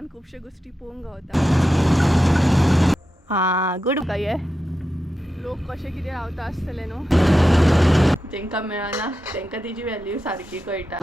गावान खूपशे गोष्टी पळोवंक गावता। हा गुड काय लोक कशे कितें रावता आसतले न्हू, जेंकां मेळना तेंकां तेजी व्हॅल्यू सारकी कळटा।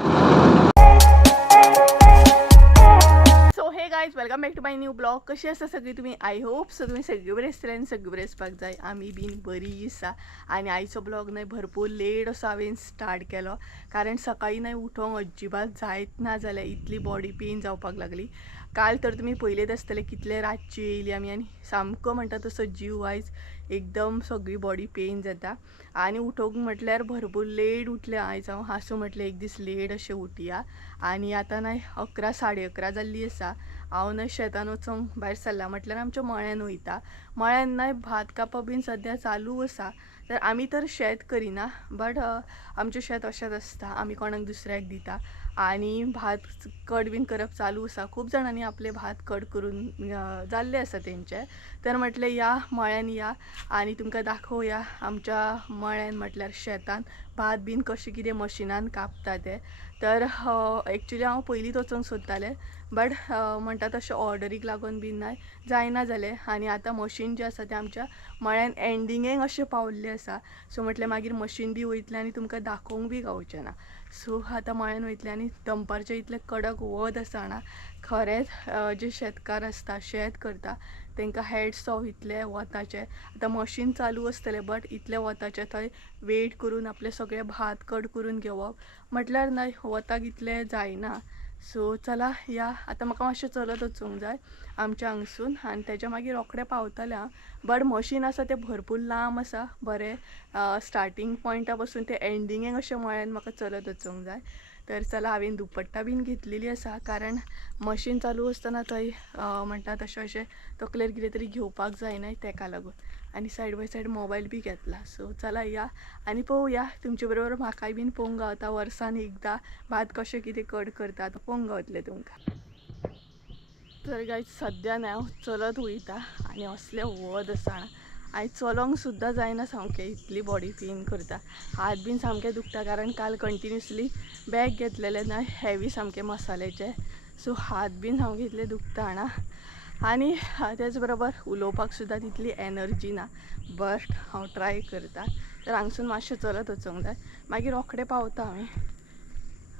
So hey guys welcome back to my new blog. कशी आसा सगळी तुमी? आय होप सो तुमी सगळी बरी आसतले आनी सगळी बरी आसपाक जाय। आमी बीन बरी आसा आनी आयचो ब्लॉग न्हय भरपूर लेट असो हांवें स्टार्ट केलो, कारण सकाळी न्हय उठोंक अजिबात जायत ना जाल्यार इतली बॉडी पेन जावपाक लागली। काल तर तुमी पळयलेत आसतले कितले रातची येयली आमी आनी सामको म्हणटा तसो जीव आयज एकदम सगळी बॉडी पेन जाता आनी उठोंक म्हटल्यार भरपूर लेट उठले आयज हांव। हांसूं म्हटलें एक दीस लेट अशें उठया आनी आतां न्हय 11 साडे 11 जाल्ली आसा। हांव न्हय शेतान वचोंक भायर सरला म्हटल्यार आमच्या मळ्यान वयता। मळ्यान न्हय भात कापप बीन सद्या चालू आसा। तर आमी तर शेत करिना, बट आमचें शेत अशेंच आसता, आमी कोणाक दुसऱ्याक दिता आनी भात कट बीन करप चालू आसा। खूब जाणांनी आपले भात कट करून जाल्ले आसा तेंचे। तर म्हटलें या मळ्यान या आनी तुमकां दाखोवया आमच्या मळ्यान म्हटल्यार शेतान भात बीन कशें कितें मशिनान कापता ते। तर एक्चुली हांव पयलींच वचोंक सोदतालें, बट म्हणटा तशें ऑर्डरीक लागून बीन न्हय जायना जालें आनी आतां मशीन जें आसा तें आमच्या मळ्यान एंडिंगेक अशें पावल्लें आसा। सो म्हटलें मागीर मशीन बी वयतलें आनी तुमकां दाखोवंक बी गावचें ना। सो आतां मळ्यान वयतलें आनी दंपारचें इतलें कडक वत आसा ना, खरेंच जे शेतकार आसता शेत करता तेंकां हॅट्स ऑफ इतले वताचे। आतां मशीन चालू आसतलें बट इतले वताचे थंय वेट करून आपले सगळे भात कट करून घेवप म्हटल्यार न्हय वताक इतलें जायना। सो चला या आतां म्हाका मातशें चलत वचूंक जाय आमच्या हांगसून आनी तेच्या मागीर रोखडें पावतलें हांव। बट मशीन आसा तें भरपूर लांब आसा, बरें स्टार्टींग पॉयंटा पासून ते एंडिंगेक अशें मळ्यान म्हाका चलत वचूंक जाय। तर चला हांवें दुपट्टा बीन घेतलेली आसा, कारण मशीन चालू आसतना थंय म्हणटा तशें अशें तकलेर कितें तरी घेवपाक जायना तेका लागून, आनी side by side mobile B घेतला। सो चला या आनी पळोवया तुमचे बरोबर म्हाकाय बीन पळोवंक गावता वर्सान एकदां भात कशें कितें कट करता पळोवंक गावतलें तुमकां। तर गायज सद्या न्हय हांव चलत वयता आनी असलें वत आसा आयज चलोंक सुद्दां जायना सामकें, इतली बॉडी पेन करता। हात बीन सामके दुखता कारण काल कंटिन्युअसली बॅग घेतलेले न्हय हेवी सामके मसाल्याचे। सो हात बीन सामके इतले दुखता ना आनी तेच बरोबर उलोवपाक सुद्दां तितली एनर्जी ना, बट हांव ट्राय करता। तर हांगसून मातशें चलत वचोंक जाय मागीर रोखडें पावता आमी।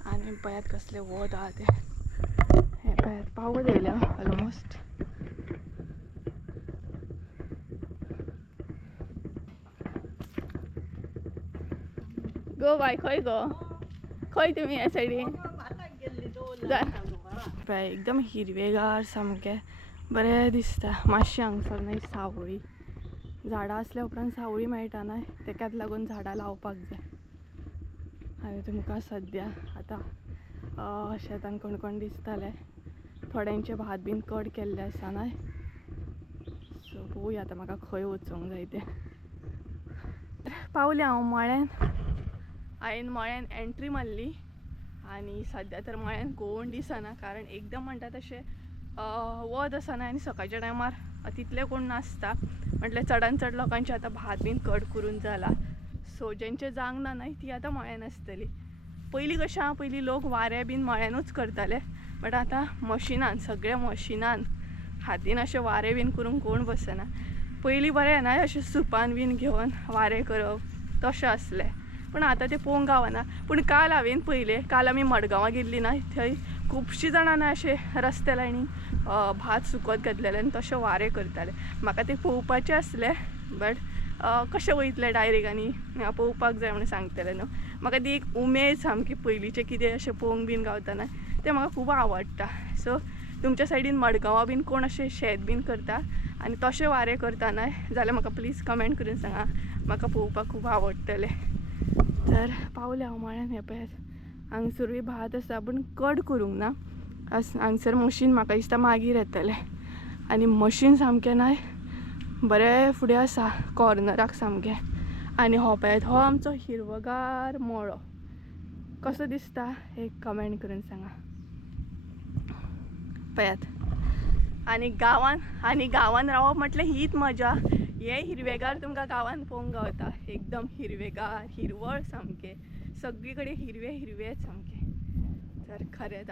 आनी पळयात कसलें वत आहा तें, हें पळयात पावत येयलें ऑलमोस्ट। गो बाय खंय गो, खंय तुमी ह्या सायडीन पळय एकदम हिरवेगार सामकें बरें दिसता। मातशें हांगसर न्हय सावळी झाडां आसल्या उपरांत सावळी मेळटा न्हय तेकाच लागून झाडां लावपाक जाय। आनी तुमकां सद्या आतां शेतान कोण कोण दिसताले, थोड्यांचे भात बीन कट केल्ले आसा न्हय। सो पळोवया आतां म्हाका खंय वचोंक जाय तें। पावलें हांव मळ्यान, हांवें मळ्यान एंट्री मारली आनी सद्या तर मळ्यान कोण दिसना, कारण एकदम म्हणटा तशें वत आसा न्हय आनी सकाळच्या टायमार तितले कोण नासता। म्हटल्यार चडान चड लोकांचे आतां भात बीन कट करून जाला। सो जेंचे जावंक ना न्हय ती आतां मळ्यान आसतली। पयलीं कशें आहा, पयलीं लोक वारें बीन मळ्यानूच करताले, बट आतां मशिनान सगळे मशिनान हातीन अशें वारें बीन करूंक कोण बसना। पयलीं बरें न्हय अशें सुपान बीन घेवन वारें करप तशें आसलें, पूण आतां तें पळोवंक गावना। पूण काल हांवें पयलें, काल आमी मडगांवां गेल्लीं न्हय थंय खुबशीं जाणां न्हय अशें रस्त्या लायनीन भात सुकत घातलेले आनी तशें वारें करताले। म्हाका तें पळोवपाचें आसलें, बट कशें वयतलें डायरेक्ट आनी पळोवपाक जाय म्हणून सांगतलें न्हू। म्हाका ती एक उमेद सामकी पयलींचें कितें अशें पळोवंक बीन गावता न्हय तें म्हाका खूब आवडटा। सो तुमच्या सायडीन मडगांवां बीन कोण अशें शेत बीन करता आनी तशें वारें करता न्हय जाल्यार म्हाका प्लीज कमेंट करून सांगा, म्हाका पळोवपाक खूब आवडटलें। तर पावलें हांव मळ्यान, हें पळयात हांगसरूय भात आसा पूण कट करूंक ना। हांगसर मशीन म्हाका दिसता मागीर येतलें आनी मशीन सामकें न्हय बरें फुडें आसा कॉर्नराक सामकें। आनी हो पळयात हो आमचो हिरवोगार मळो कसो दिसता एक कमेंट करून सांगा। पळयात आनी गांवान रावप म्हटल्यार हीच मजा। हे हिरवेगार तुमकां गांवान पळोवंक गावता, एकदम हिरवेगार हिरवळ सामकें सगळी कडेन हिरवें हिरवेंच सामकें। तर खरेंच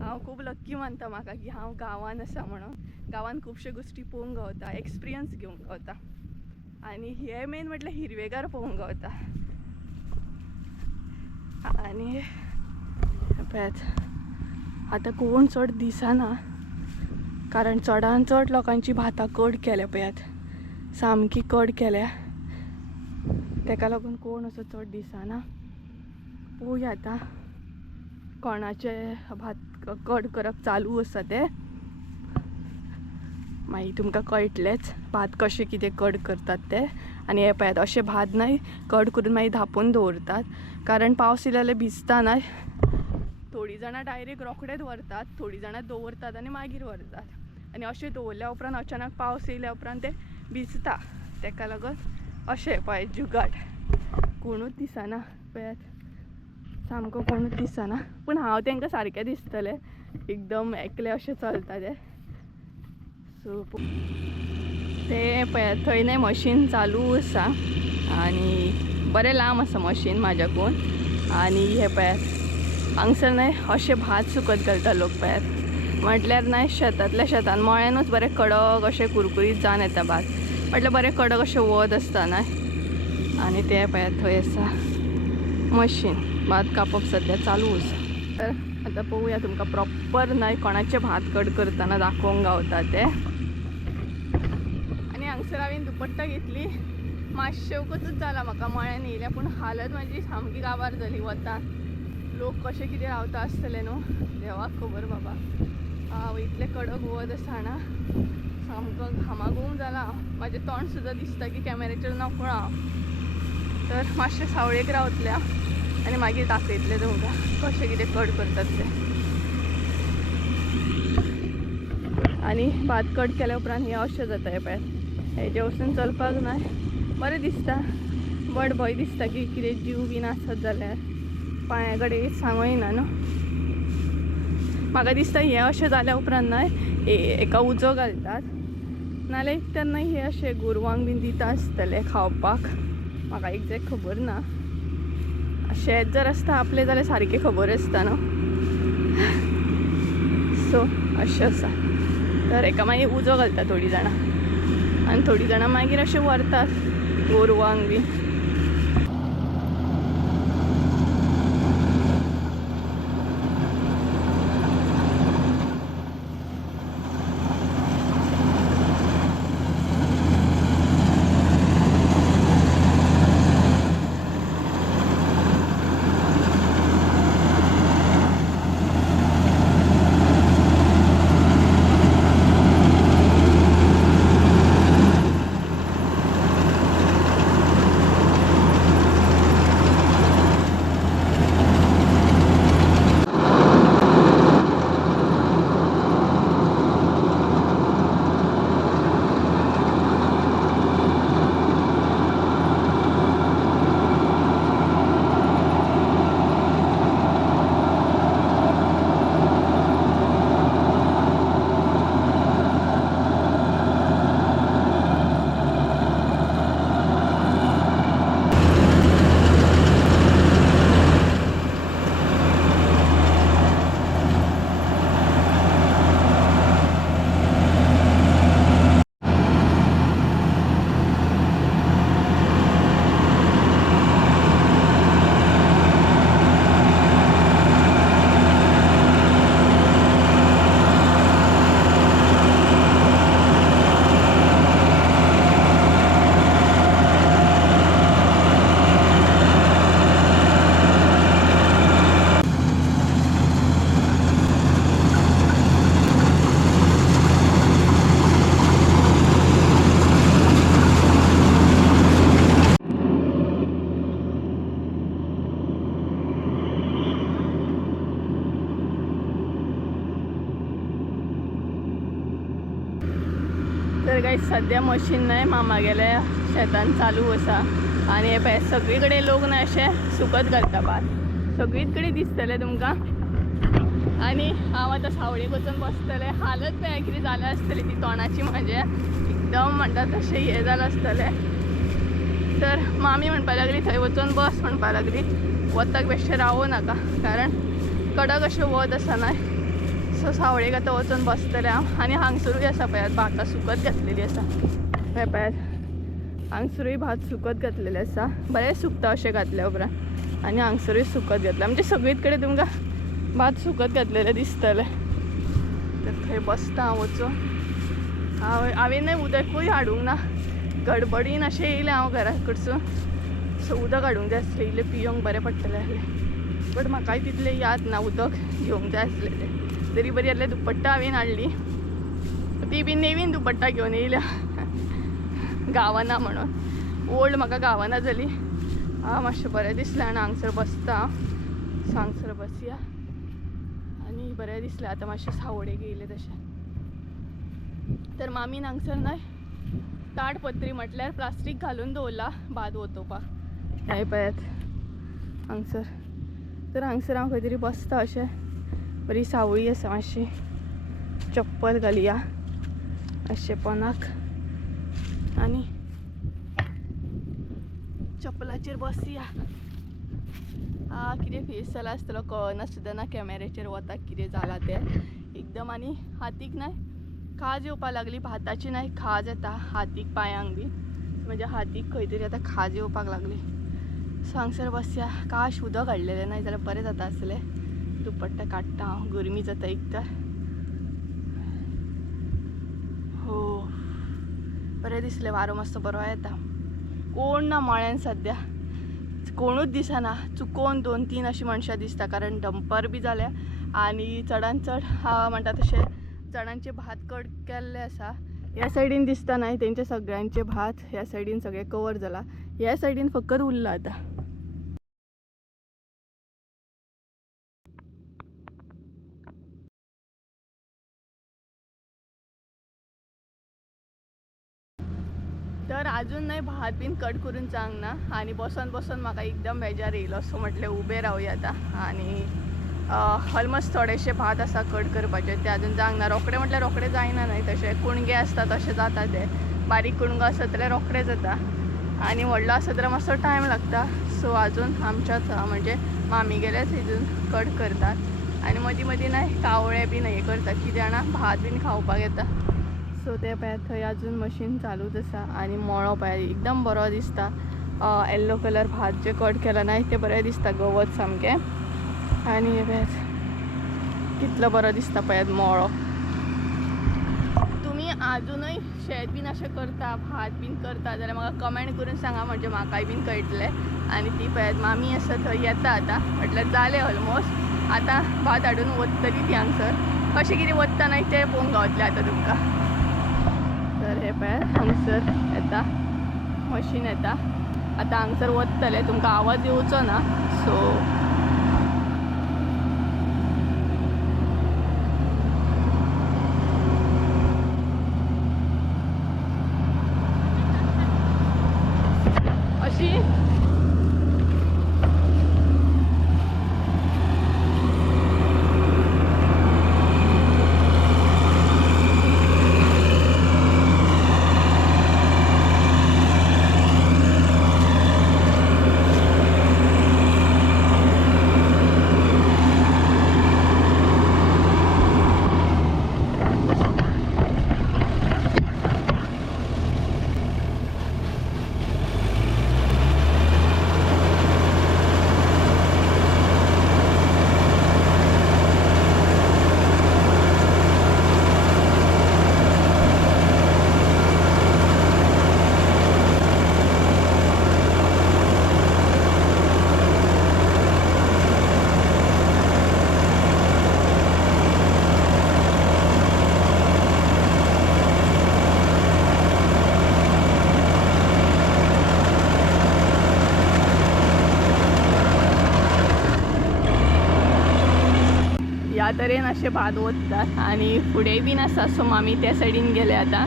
हांव खूब लक्की मानता म्हाका की हांव गांवान आसा म्हणून. गांवान खुबश्यो गोश्टी पळोवंक गावता, एक्सपिरियन्स घेवंक गावता आनी हे मेन म्हटल्यार हिरवेगार पळोवंक गावता. आनी पळयात आतां कोण चड दिसना कारण चडान चड लोकांची भातां कट केल्या पळयात, सामकी कट केल्या. तेका लागून कोण असो चड दिसना. पळोवया आतां कोणाचे भात कट करप चालू आसा ते मागीर तुमकां कळटलेंच भात कशें कितें कट करतात ते. आनी हे पळयात अशें भात न्हय कट करून मागीर धांपून दवरतात कारण पावस इल्लो जाल्यार भिजता न्हय. थोडीं जाणां डायरेक्ट रोखडेच व्हरतात, थोडीं जाणां दवरतात आनी मागीर व्हरतात. आनी अशें दवरल्या उपरांत अचानक पावस येयल्या उपरांत ते भिजता. तेका लागून अशें पळय जुगाड कोणूच दिसना पळयात, सामको कोणूच दिसना. पूण हांव तांकां सारकें दिसतलें, एकदम एकले अशें चलता ते. सो ते पळयात थंय न्हय मशीन चालू आसा आनी बरें लांब आसा मशीन म्हाज्याकून. आनी हे पळयात हांगसर न्हय अशें भात सुकत घालता लोक पळयात. म्हटल्यार न्हय शेतांतल्या शेतान मळ्यानूच बरें कडक अशें कुरकुरीत जावन येता भात. म्हटल्यार बरें कडक अशें वत आसता न्हय. आनी ते पळयात थंय आसा मशीन, भात कापप सद्या चालू आसा. तर आतां पळोवया तुमकां प्रॉपर न्हय कोणाचे भात कट करतना दाखोवंक गावता ते. आनी हांगसर हांवें दुपट्टा घेतली, मातशें वगतूच जाला म्हाका मळ्यान येयल्या, पूण हालत म्हाजी सामकी काबार जाली वतान. लोक कशें कितें रावता आसतले न्हू देवाक खबर बाबा. इतलें कडक वत आसा ना, सामको घामाघूम जाला. म्हाजें तोंड सुद्दां दिसता की कॅमेऱ्याचेर नको हांव. तर मातशें सावळेक रावतल्या आनी मागीर दाखयतलें तुमकां कशें कितें कट करतात ते. आनी भात कट केल्या उपरांत हे अशें जाता. हे पळय हेजे वचून चलपाक न्हय बरें दिसता, बट भंय दिसता की कितें जीव बीन आसत जाल्यार पांया कडेन सांगूं येना न्हू. म्हाका दिसता हे अशें जाल्या उपरांत न्हय एका उजो घालतात, नाल्यार एक तर न्हय हे अशें गोरवांक बीन दिता आसतले खावपाक, म्हाका एक्झॅक्ट खबर ना. शेत जर आसता आपलें जाल्यार सारकें खबर आसता न्हू. सो अशें आसा. तर हेका मागीर उजो घालता थोडीं जाणां आनी थोडीं जाणां मागीर अशें व्हरतात गोरवांक बी. तर काही सध्या मशीन नाही मामा गेल्या शेतान चालू आसा आणि हे पळय सगळीकडे लोक ना अशे सुकत घालता भात सगळीकडे दिसतले तुमकां। आणि हांव आतां सावळेक वचून बसतलें। हालत पळय कितें जालें आसतली ती तोंडाची म्हाज्या एकदम म्हणटा तशें हें जालें आसतलें। तर मामी म्हणपा लागली थंय वचून बस म्हणपा लागली, वताक बेश्टें रावूं नाका कारण कडक अशें वत आसा न्हय सो सावळेक आतां वचून बसतलें हांव आनी हांगसरूय आसा पळयात भातां सुकत घातलेली आसा पळय पळयात हांगसरूय भात सुकत घातलेले आसा बरें सुकता अशें घातल्या उपरांत आनी हांगसरूय सुकत घातला म्हणजे सगळीच कडेन तुमकां भात सुकत घातलेलें दिसतलें तर थंय बसता हांव वचून हांवें उदकूय हाडूंक ना गडबडीन अशें येयलें हांव घरा कडसून सो उदक हाडूंक जाय आसलें इल्लें पियोंक बरें पडटलें आसलें बट म्हाकाय तितलें याद ना उदक घेवंक जाय आसलें तें तरी बरी आसलें दुपट्टा हांवें हाडली ती बी नेवीन दुपट्टा घेवन येयल्या गावना म्हणून ओल्ड म्हाका गावना जाली मातशें बरें दिसलें आनी हांगसर बसता हांगसर बसया आनी बरें दिसलें आतां मातशें सावळेक येयलें तशें तर मामीन हांगसर न्हय ताडपत्री म्हटल्यार प्लास्टीक घालून दवरला भात ओतोवपाक हें पळयात हांगसर तर हांगसर हांव खंय तरी बसता अशें बरी सावळी आसा मातशी चप्पल घालया अशें पोंदाक आनी चप्पलाचेर बसया कितें फेस जाला आसतलो कळना सुद्दां ना कॅमेऱ्याचेर वता कितें जालां तें एकदम आनी हातीक न्हय खाज येवपाक लागली भाताची न्हय खाज येता हातीक पांयांक बी म्हणजे हातीक खंय तरी आतां खाज येवपाक लागली सो हांगसर बसया काश उदक हाडलेलें न्हय जाल्यार बरें जाता आसलें दुपट्टा काडटा हांव गरमी जाता एक तर हो बरें दिसलें वारो मातसो बरो येता कोण ना मळ्यान सद्या कोणूच दिसना चुकोवन 2-3 अशीं मनशां दिसता कारण डंपर बी जाल्या आनी चडान चड म्हणटा तशें चणांचे भात कट केल्ले आसा ह्या सायडीन दिसता न्हय तेंचे सगळ्यांचे भात ह्या सायडीन सगळें कवर जाला ह्या सायडीन फकत उरला आतां तर अजून नाही भात बीन कट करून चांग ना आणि बसून बसून म्हाका एकदम बेजार येयलो सो म्हटलें उबे रावया आतां आनी ऑलमोस्ट थोडेशे भात आसा कट करपाचे ते अजून जावंक ना रोखडे म्हटल्यार रोखडे जायना न्हय तशें कुणगे आसता तशें जाता ते बारीक कुणगो आसत जाल्यार रोखडे जाता आनी व्हडलो आसत जाल्यार मातसो टायम लागता सो अजून आमच्याच म्हणजे मामी गेलेच हितून कट करतात आनी मदीं मदीं न्हय कावळे बीन हे करतात कितें जाणा भात बीन खावपाक येता सो ते पळयात थंय अजून मशीन चालूच आसा आनी मळो पळयात एकदम बरो दिसता येल्लो कलर भात जे कट केला न्हय ते बरें दिसता गवत सामकें आनी हे पळयात कितलो बरो दिसता पळयात मळो तुमी अजूनय शेत बीन अशें करता भात बीन करता जाल्यार म्हाका कमेंट करून सांगा म्हणजे म्हाकाय बीन कळटलें आनी ती पळयात मामी आसा थंय येता आतां म्हटल्यार जालें ऑलमोस्ट आतां भात हाडून वतली ती हांगसर कशें कितें वत्ता न्हय तें पळोवंक गावतलें आतां तुमकां तर हे पळयात हांगसर येता मशीन येता आतां हांगसर वतले तुमकां आवाज येवचो ना सो अशी ह्या तरेन अशें भात ओततात आनी फुडेंय बीन आसा सो मामी त्या सायडीन गेले आतां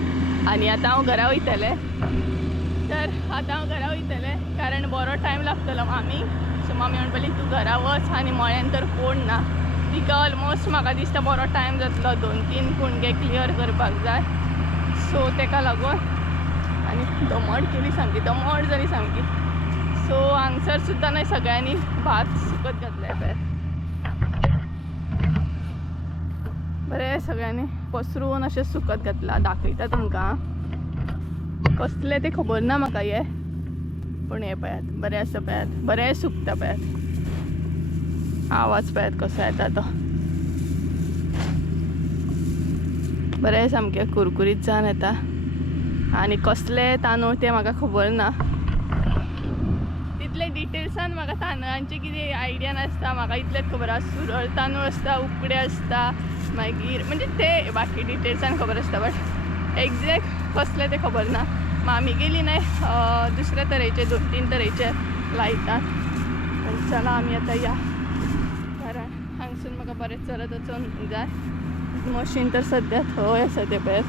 आनी आतां हांव घरा वयतलें तर आतां हांव घरा वयतलें कारण बरो टायम लागतलो मामी सो मामी म्हणपाली तूं घरा वच आनी मळ्यान तर कोण ना तिका ऑलमोस्ट म्हाका दिसता बरो टायम जातलो 2-3 कुणगे क्लियर करपाक जाय सो तेका लागून आनी दमट केली सामकी दमट जाली सामकी सो हांगसर सुद्दां न्हय सगळ्यांनी भात सुकत घातले पळय बरे सगळ्यांनी पसरून अशें सुकत घातला. दाखयता तुमकां कसले ते खबर ना म्हाका हे, पूण हे पळयात बरें आसा पळयात, बरें सुकता पळयात. आवाज पळयात कसो येता तो. बरें सामकें कुरकुरीत जावन येता. आनी कसले तांदूळ ते म्हाका खबर ना, तितले डिटेल्सान म्हाका तांदळांची कितें आयडिया नासता. म्हाका इतलेंच खबर आसा सुरळ तांदूळ आसता, उकडे आसता, मागीर म्हणजे ते बाकी डिटेल्सान खबर आसता, बट एग्जॅक्ट कसले ते खबर ना. मामी गेली नाही, दुसऱ्या तरेचे 2-3 तरेचे लायतात. पण चला आमी आतां या, कारण हांगसून म्हाका बरें चलत वचूंक जाय. मशीन तर सद्या थंय आसा ते पळयात.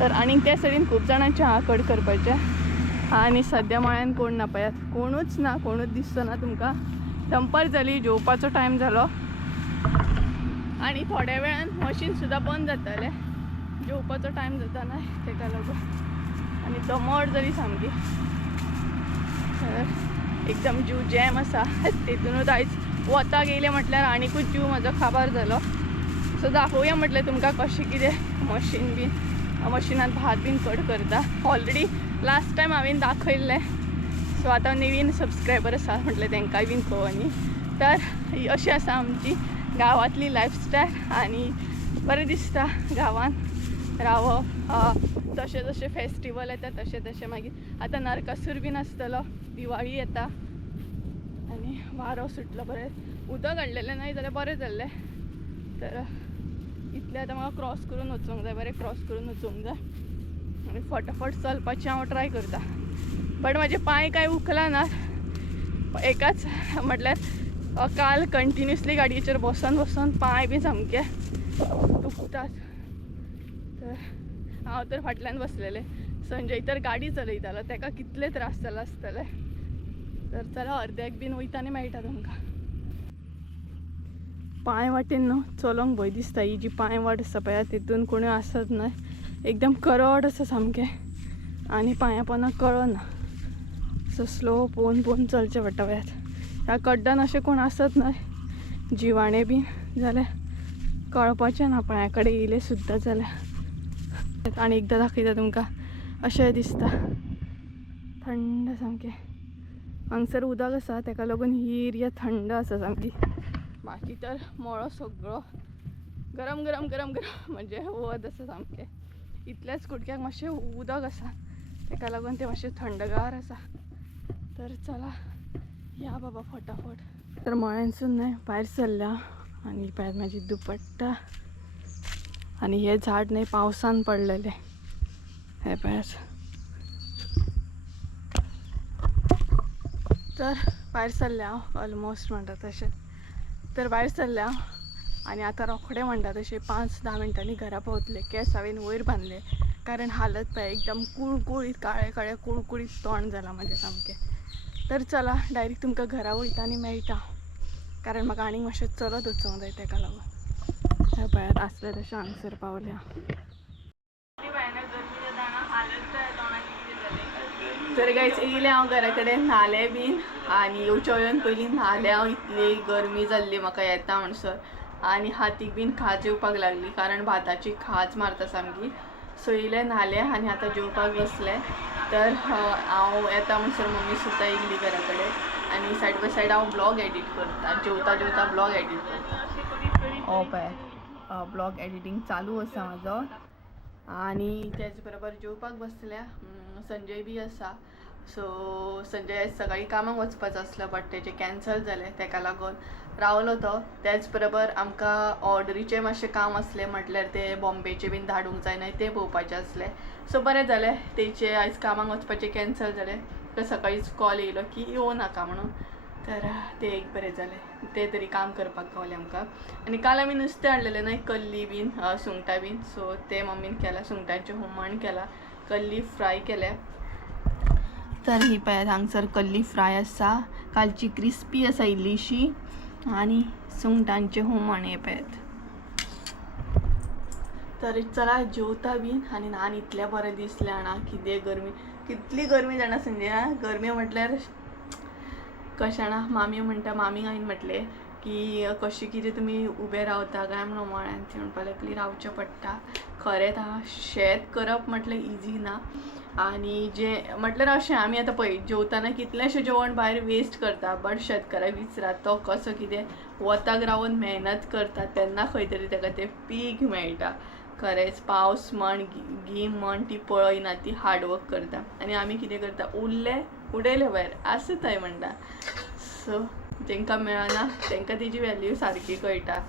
तर आनी त्या सायडीन खूब जाणांचे च्या कड करपाचे. आनी सद्या मळ्यान कोण ना पळयात, कोणूच ना, कोणूच दिसतो ना तुमकां. दनपार जाली, जेवपाचो टायम जालो आनी थोड्या वेळान मशीन सुद्दां बंद जातालें. जेवपाचो टायम जाता ना तेका लागून. आनी दमट जाली सामकी. तर एकदम जीव जॅम आसा. तेतूनच आयज वता गेले म्हटल्यार आनीकूच जीव म्हाजो काबार जालो. सो दाखोवया म्हटलें तुमकां कशें कितें मशीन बीन, मशिनांत भात बीन कट करता. ऑलरेडी लास्ट टायम हांवें दाखयल्लें. सो आतां नवीन सबस्क्रायबर आसा म्हटलें तेंकाय बीन कळनी. तर अशी आसा आमची गांवांतली लायफस्टायल. आनी बरें दिसता गांवांत रावप. जशे जशे फेस्टिवल येता तशे तशे. मागीर आतां नरकासूर बीन आसतलो, दिवाळी येता आनी वारो सुटलो. बरें उदक हाडलेलें नाय जाल्यार बरें जाल्लें. तर इतलें आतां म्हाका क्रॉस करून वचूंक जाय, बरें क्रॉस करून वचूंक जाय. आनी फटाफट चलपाचें हांव ट्राय करता. बट म्हाजे पांय कांय उखला ना. एकाच म्हटल्यार काल कंटिन्युअसली गाडयेचेर बसून बसून पांय बी सामके दुखतात. तर हांव तर फाटल्यान बसलेलें. संजय तर गाडी चलयतालो, तेका कितले त्रास जाला आसतले. तर चला अर्द्याक बीन वयता आनी मेळटा तुमकां. पांय वाटेन न्हू चलोंक भंय दिसता. ही जी पांय वाट आसा पळय तितून कोणी आसत न्हय. एकदम करड आसा सामकें आनी पांयां पोंदां कळना. सो स्लो पोवन पोवन चलचें पडटा पळयात. ह्या कड्ड्यान अशें कोण आसत न्हय जिवाणें बीन जाल्यार कळपाचें ना पांया कडेन येयले सुद्दां जाल्यार. आनी एकदां दाखयता तुमकां. अशें दिसता थंड सामकें. हांगसर उदक आसा तेका लागून ही एरिया थंड आसा सामकी. बाकी तर मळो सगळो गरम गरम गरम गरम म्हणजे वत आसा सामकें. इतल्याच कुडक्याक मातशें उदक आसा तेका लागून तें मातशें थंडगार आसा. तर चला या बाबा फटाफट. तर मळ्यांसून न्हय भायर सरल्या आनी पळयात म्हाजी दुपट्टा. आनी हे झाड न्हय पावसान पडलेलें. हे पळयात. तर भायर सरल्या हांव ऑलमोस्ट म्हणटा तशें. तर भायर सरल्या आनी आतां रोखडें म्हणटा तशें 5-10 मिनटांनी घरा पावतले. केंस हांवें वयर बांदले कारण हालत पळय एकदम कुळकुळीत काळे काळे कुळकुळीत तोंड जालां म्हजें सामकें. तर चला डायरेक्ट तुमकां घरा वयता आनी मेळटा, कारण म्हाका आनीक मातशें चलत वचूंक जाय तेका लागून. हे पळयात आसले तशें हांगसर पावल्या. तर गायज येयलें हांव घरा कडेन. न्हालें बीन आनी येवच्या वयल्यान पयलीं न्हालें हांव. इतली गरमी जाल्ली म्हाका येता म्हणसर. आनी हातीक बीन खाज येवपाक लागली कारण भाताची खाज मारता सामकी. सो येयलें न्हालें आनी आतां जेवपाक बसलें. तर हांव येता म्हणसर मम्मी सुद्दां येयल्ली घरा कडेन आनी सायड बाय सायड हांव ब्लॉग एडीट करता. जेवता जेवता ब्लॉग एडीट करता. हो पळय ब्लॉग एडिटींग चालू आसा म्हाजो. आनी तेच बरोबर जेवपाक बसल्या. संजय बी आसा. सो संजय आयज सकाळीं कामाक वचपाचो आसलो बट तेजें कॅन्सल जालें तेका लागून रावलो तो. त्याच बरोबर आमकां ऑर्डरीचें मातशें काम आसलें, म्हटल्यार ते बॉम्बेचे बीन धाडूंक जाय न्हय ते पळोवपाचें आसलें. सो बरें जालें तेचें आयज कामाक वचपाचें कॅन्सल जालें. तर सकाळींच कॉल येयलो की येवं नाका म्हणून. तर तें एक बरें जालें, तें तरी काम करपाक गावलें आमकां. आनी काल आमी नुस्तें हाडलेलें न्हय कल्ली बीन सुंगटां बीन. सो तें मम्मीन केलां. सुंगटांचें हुमण केलां, कल्ली फ्राय केलें. तर ही पळयात हांगसर कल्ली फ्राय आसा, कालची क्रिस्पी आसा इल्लीशी आनी सुंगटांचें हुमण हें पळयात. तर चला जेवता बीन आनी न्हान इतलें बरें दिसलें जाणा. कितें गर्मी, कितली गर्मी जाणा संजय. गर्मी म्हटल्यार कशें जाणा. मामी म्हणटा, मामीक हांवें म्हटलें की कशी कितें तुमी उबे रावता काय म्हणून म्हळ्यान ती म्हणपा लागली रावचें पडटा. खरेंच शेत करप म्हटल्यार इजी ना. आणि जे म्हटल्यार अशें आमी आतां पळय जेवताना कितलेंशें जेवण भायर वेस्ट करता, बट शेतकाराक विचारात तो कसो कितें वताक रावून मेहनत करता तेन्ना खंय तरी ताका तें पीक मेळटा. खरेंच पावस म्हण गीम म्हण ती पळयना, ती हार्डवर्क करता. आनी आमी कितें करता उरलें उडयलें भायर आसूं थंय म्हणटा. सो जेंकां मेळना तेंकां तेजी वॅल्यू सारकी कळटा.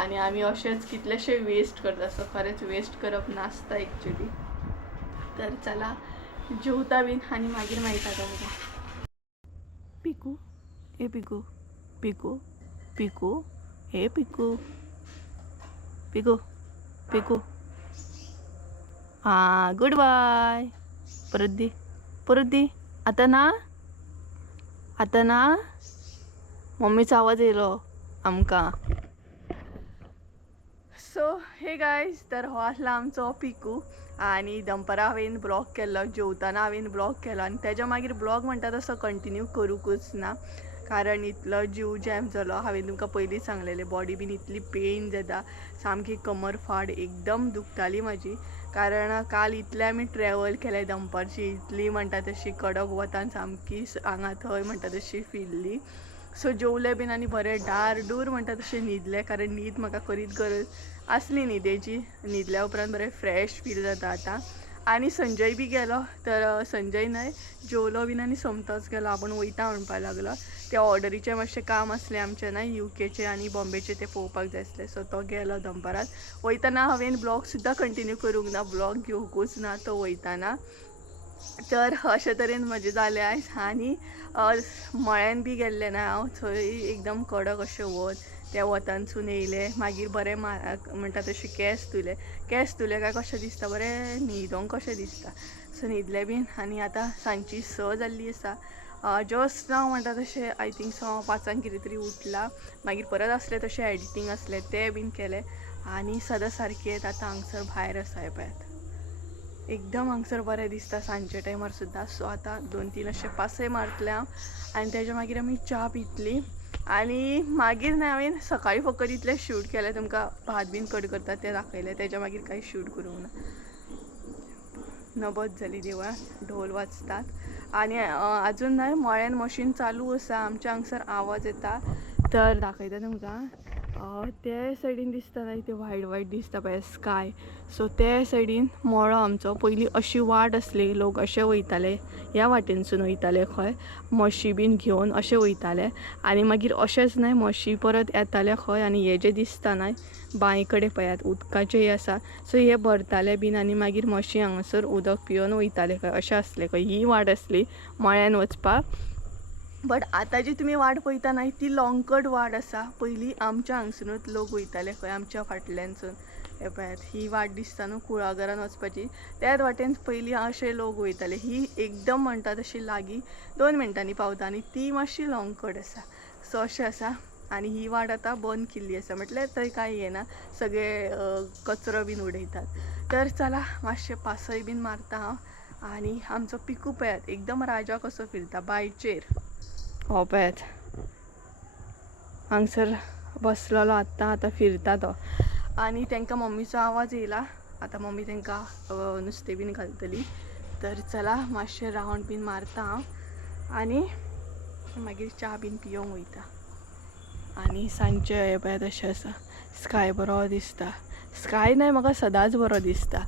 आनी आमी अशेंच कितलेशे वेस्ट करता. सो खरेंच वेस्ट करप नासता एक्चुली. तर चला जेवता बीन आनी मागीर मेळटा तुमकां. पिकू ए पिकू पिकू पिकू ए पिकू पिकू पिकू हां गुड बाय. परत दी आतां ना मम्मीचा आवाज येयलो आमकां. सो हे गायज तर हो आसला आमचो पिकू. आनी दनपारां हांवें ब्लॉग केल्लो, जेवताना हांवें ब्लॉग केलो आनी तेज्या मागीर ब्लॉग म्हणटा तसो कंटिन्यू करूंकूच ना, कारण इतलो जीव जॅम जालो. हांवें तुमकां पयलींच सांगलेलें बॉडी बीन इतली पेन जाता, सामकी कमर फाड एकदम दुखताली म्हाजी. कारण काल इतलें आमी ट्रॅवल केलें दनपारची, इतली म्हणटा तशी कडक वतान सामकी हांगा थंय म्हणटा तशी फिरली. सो जेवलें बीन आनी बरें डार म्हणटा तशें न्हिदलें, कारण न्हीद म्हाका खरीच गरज आसली न्हिदेची. न्हिदल्या उपरांत बरें फ्रेश फील जाता आतां. आनी संजय बी गेलो, तर संजय न्हय जेवलो बीन आनी सोमतोच गेलो. आपूण वयता म्हणपा लागलो. ते ऑर्डरीचें मातशें काम आसलें आमचें ना UKचें आनी बॉम्बेचें, तें पळोवपाक जाय आसलें. सो तो गेलो दनपारात. वयताना हांवें ब्लॉग सुद्दां कंटिन्यू करूंक ना, ब्लॉग घेवंकूच ना तो वयताना. तर अशे तरेन म्हजें जालें आयज. आनी मळ्यान बी गेल्लें ना हांव, थंय एकदम कडक अशें वत. त्या वतानसून येयलें, मागीर बरें म्हणटा तशें केंस धुले काय कशें दिसता, बरें न्हिदोंक कशें दिसता. सो न्हिदलें बीन आनी आतां सांजची 6 जाल्ली आसा. जस्ट हांव म्हणटा तशें आय थिंक सो हांव 5 कितें तरी उठला. मागीर परत आसलें तशें एडिटींग आसलें तें बीन केलें. आनी सदां सारकें येता आतां हांगसर भायर आसा पळयात. एकदम हांगसर बरें दिसता सांजचे टायमार सुद्दां. सो आतां 2-3 अशे पासय मारतलें हांव आनी तेज्या मागीर आमी च्या पितली. आनी मागीर न्हय हांवें सकाळीं फकत इतलें शूट केलें, तुमकां भात बीन कट करता तें दाखयलें. तेज्या मागीर कांय शूट करूंक ना. नबत जाली देवळान, ढोल वाजतात आनी आजून न्हय मळ्यान मशीन चालू आसा. आमच्या हांगसर आवाज येता, तर दाखयता तुमकां. ते सायडीन दिसता न्हय ते वायट दिसता पळय स्काय. सो ते सायडीन मळो आमचो. पयलीं अशी वाट आसली, लोक अशे वयताले ह्या वाटेनसून वयताले खंय म्हशी बीन घेवन अशे वयताले. आनी मागीर अशेंच न्हय म्हशी परत येताले खंय. आनी हे जे दिसता न्हय बांय कडेन पळयात उदकाचें आसा, सो हे भरताले बीन आनी मागीर म्हशी हांगासर उदक पिवन वयताले खंय अशें आसलें खंय. ही वाट आसली मळ्यान वचपाक. बट आतां जी तुमी वाट पळयता न्हय ती लॉंगकट वाट आसा. पयलीं आमच्या हांगसरूच लोक वयताले खंय आमच्या फाटल्यानसून. हे पळयात ही वाट दिसता न्हू कुळागरान वचपाची, त्याच वाटेन पयलीं अशे लोक वयताले. ही एकदम म्हणटा तशी लागीं 2 मिनटांनी पावता आनी ती मातशी लॉंगकट आसा. सो अशें आसा. आनी ही वाट आतां बंद केल्ली आसा, म्हटल्यार थंय कांय येना, सगळे कचरो बीन उडयतात. तर चला मातशें पासय बीन मारता हांव. आनी आमचो पिकू पळयात एकदम राजा कसो फिरता बायचेर. हो पळयात हांगसर बसलेलो आतां फिरता तो. आनी तांकां मम्मीचो आवाज येयला. आतां मम्मी तांकां नुस्तें बीन घालतली. तर चला मातशें रावंड बीन मारता हांव आनी मागीर च्या बीन पिवंक वयता. आनी सांजचे हे पळयात अशें आसा, स्काय बरो दिसता. स्काय न्हय म्हाका सदांच बरो दिसता.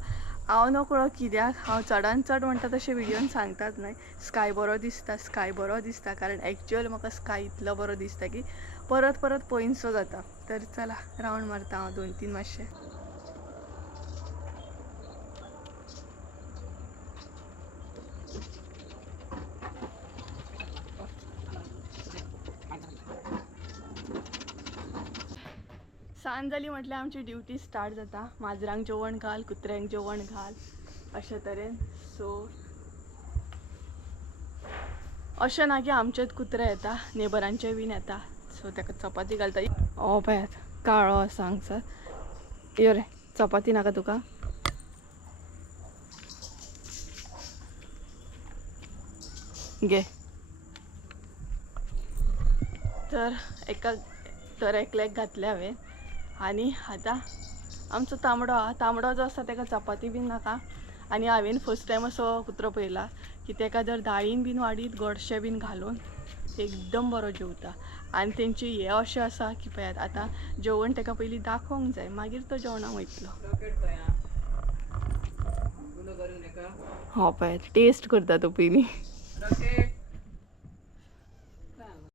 हांव नकळो कित्याक हांव चडान चड म्हणटा तशें विडियोन सांगतात न्हय स्काय बरो दिसता, कारण एक्चुअल म्हाका स्काय इतलो बरो दिसता की परत पळयनसो जाता. तर चला रावंड मारता हांव 2-3 मातशें. सांज जाली म्हटल्यार आमची ड्युटी स्टार्ट जाता. माजरांक जेवण घाल, कुत्र्यांक जेवण घाल अशे तरेन. सो अशें ना की आमचेच कुत्रे येता, नेबरांचे बीन येता. सो ताका चपाती घालता. हो पळयात काळो आसा हांगसर. यो रे चपाती नाका तुका? घे. तर एका तर एकल्याक घातले हांवें आनी आतां आमचो तांबडो जो आसा ताका चपाती बीन नाका आनी हांवें फर्स्ट टायम असो कुत्रो पळयला की ताका जर दाळीन बीन वाडीत गोडशें बीन घालून एकदम बरो जेवता आनी तेंचे हे अशें आसा की पळयात आतां जेवण ताका पयलीं दाखोवंक जाय मागीर तो जेवणाक वयतलो हो पळयात टेस्ट करता तो पयलीं